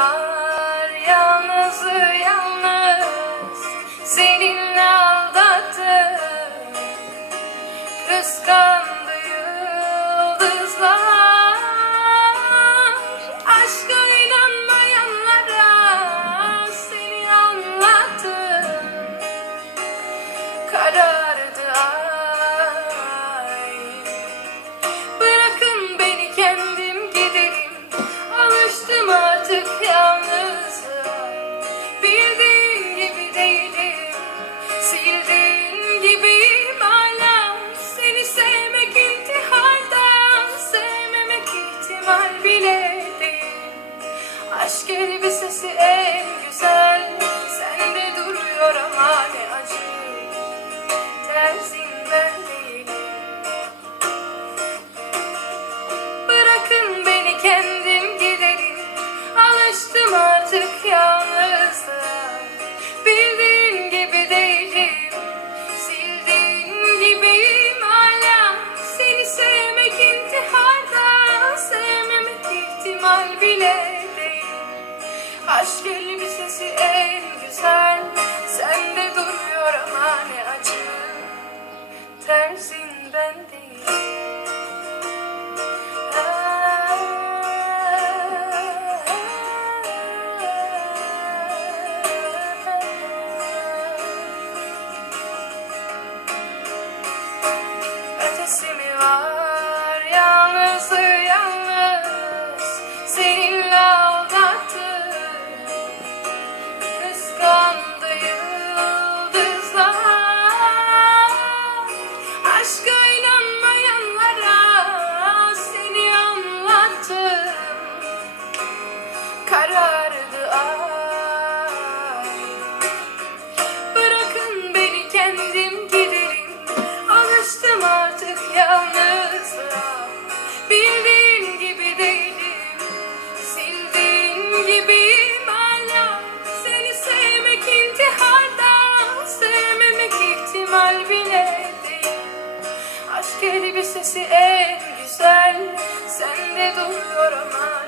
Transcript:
var yalnız yalnız seninle aldattım, kıskandı yıldızlar. Aşka inanmayanlara seni anlattım, karardı ay. Bırakın beni kendim giderim, alıştım artık yalnızlığa. Bildiğin gibi değilim, sildiğin gibiyim hala. Seni sevmek intihardan, sevmemek ihtimal bile değil. Aşk elbisesi en güzel, sende duruyor ama ne acı, terzin ben değilim. Bırakın beni kendim giderim, alıştım artık yalnızlığa. Bildiğin gibi değilim, sildiğin gibiyim hala. Seni sevmek intiharda, sevmemek ihtimal bile değil. Aşk elbisesi en güzel, sende duruyor ama ne acı, terzin ben değilim. Ötesi mi var yalnız yalnız seninle aldattım, kıskandı yıldızlar. Aşka inanmayanlara seni anlattım, karardı ay. Bırakın beni kendim giderim, alıştım artık yalnızlığa. Bildiğin gibi değilim, sildiğin gibiyim hala. Seni sevmek intiharda, sevmemek ihtimal bile değil. Aşk elbisesi en güzel, sende duruyor ama